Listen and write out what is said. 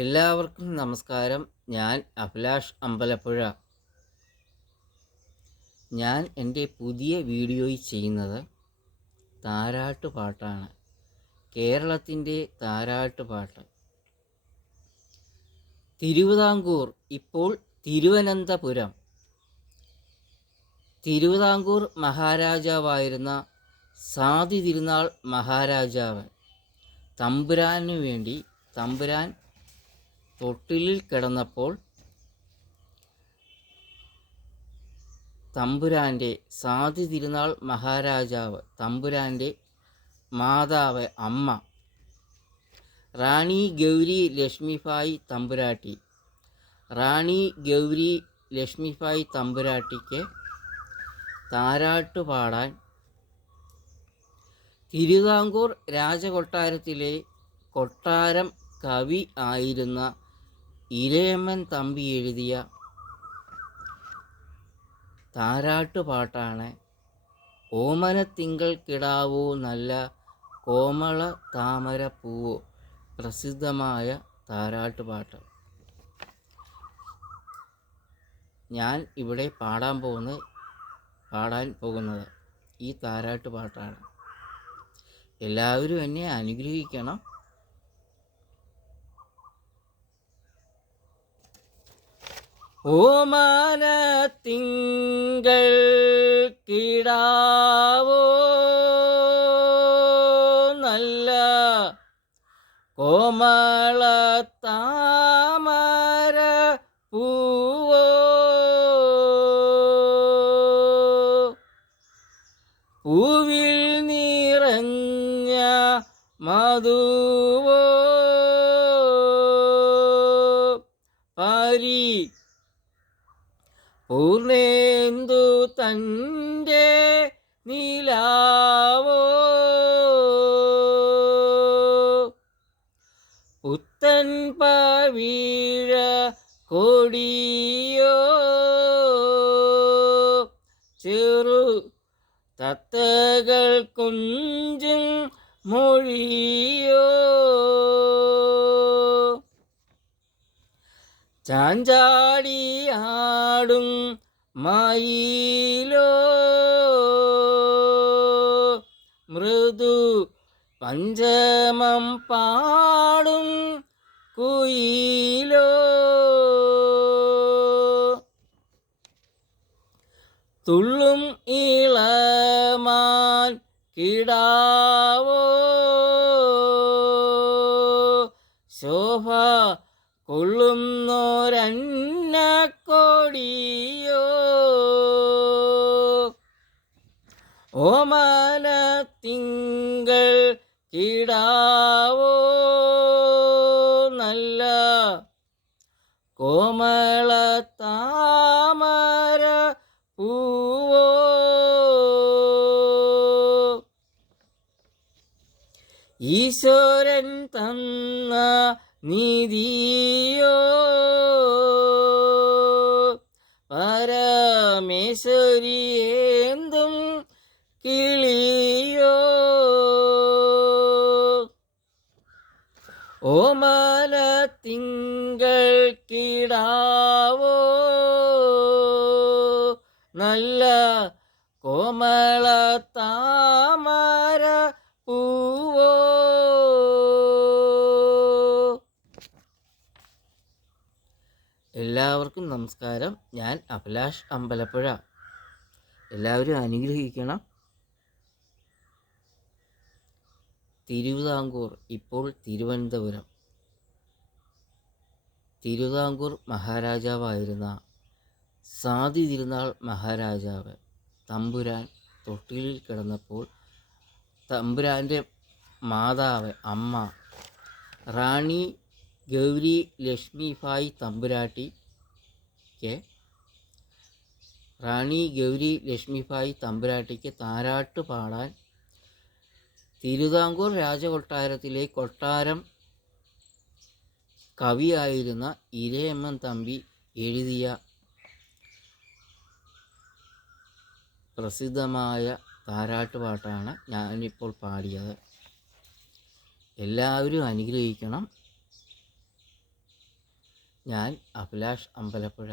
എല്ലാവർക്കും നമസ്കാരം. ഞാൻ അഭിലാഷ് അമ്പലപ്പുഴ. ഞാൻ എൻ്റെ പുതിയ വീഡിയോയിൽ ചെയ്യുന്നത് താരാട്ടുപാട്ടാണ്. കേരളത്തിൻ്റെ താരാട്ടുപാട്ട്. തിരുവിതാംകൂർ, ഇപ്പോൾ തിരുവനന്തപുരം. തിരുവിതാംകൂർ മഹാരാജാവായിരുന്ന സാതി തിരുനാൾ മഹാരാജാവ് തമ്പുരാനു വേണ്ടി തമ്പുരാൻ തൊട്ടിലിൽ കിടന്നപ്പോൾ തമ്പുരാൻ്റെ സാതി തിരുനാൾ മഹാരാജാവ് തമ്പുരാൻ്റെ മാതാവ് അമ്മ റാണി ഗൗരി ലക്ഷ്മിഭായ് തമ്പുരാട്ടി റാണി ഗൗരി ലക്ഷ്മിഭായ് തമ്പുരാട്ടിക്ക് താരാട്ട് പാടാൻ തിരുവിതാംകൂർ രാജകൊട്ടാരത്തിലെ കൊട്ടാരം കവി ആയിരുന്ന ഇരയമ്മൻ തമ്പി എഴുതിയ താരാട്ടുപാട്ടാണ് ഓമനത്തിങ്കൾ കിടാവോ നല്ല കോമള താമര പൂവോ. പ്രസിദ്ധമായ താരാട്ടുപാട്ട്. ഞാൻ ഇവിടെ പാടാൻ പോകുന്നത് ഈ താരാട്ടുപാട്ടാണ്. എല്ലാവരും എന്നെ അനുഗ്രഹിക്കണം. ഓമനത്തിങ്കൾ കിടാവോ നല്ല കോമള താമര പൂവോ. പൂവിൽ നിറഞ്ഞ മധുവോ പരി പൂർണേന്ദു തൻ്റെ നിലാവോ. പുത്തൻ പവിഴ കൊടിയോ ചെറു തത്തകൾ കുഞ്ചും മൊഴിയോ. ചാഞ്ചാടിയാടും മയിലോ മൃദു പഞ്ചമം പാടും കുയിലോ. തുള്ളും ഇളമാൻ കിടാവോ ശോഭ കൊള്ളുന്നൊരന്നക്കൊടിയോ. ഓമനത്തിങ്കൾ കിടാവോ നല്ല കോമള താമര പൂവോ. ഈശ്വരൻ തന്ന നിധിയോ പരമേശ്വരിയേന്തും കിളിയോ. ഓമനത്തിങ്കൾ കിടാവോ നല്ല കോമള താമര പൂവോ. എല്ലാവർക്കും നമസ്കാരം. ഞാൻ അഭിലാഷ് അമ്പലപ്പുഴ. എല്ലാവരും അനുഗ്രഹിക്കണം. തിരുവിതാംകൂർ, ഇപ്പോൾ തിരുവനന്തപുരം. തിരുവിതാംകൂർ മഹാരാജാവായിരുന്ന സാതി തിരുനാൾ മഹാരാജാവ് തമ്പുരാൻ തൊട്ടിലിൽ കിടന്നപ്പോൾ തമ്പുരാൻ്റെ മാതാവ് അമ്മ റാണി ഗൗരി ലക്ഷ്മിഭായ് തമ്പുരാട്ടിക്ക് താരാട്ട് പാടാൻ തിരുവിതാംകൂർ രാജകൊട്ടാരത്തിലെ കൊട്ടാരം കവിയായിരുന്ന ഇരയമ്മൻ തമ്പി എഴുതിയ പ്രസിദ്ധമായ താരാട്ടുപാട്ടാണ് ഞാനിപ്പോൾ പാടിയത്. എല്ലാവരും അനുഗ്രഹിക്കണം. ഞാൻ അഭിലാഷ് അമ്പലപ്പുഴ.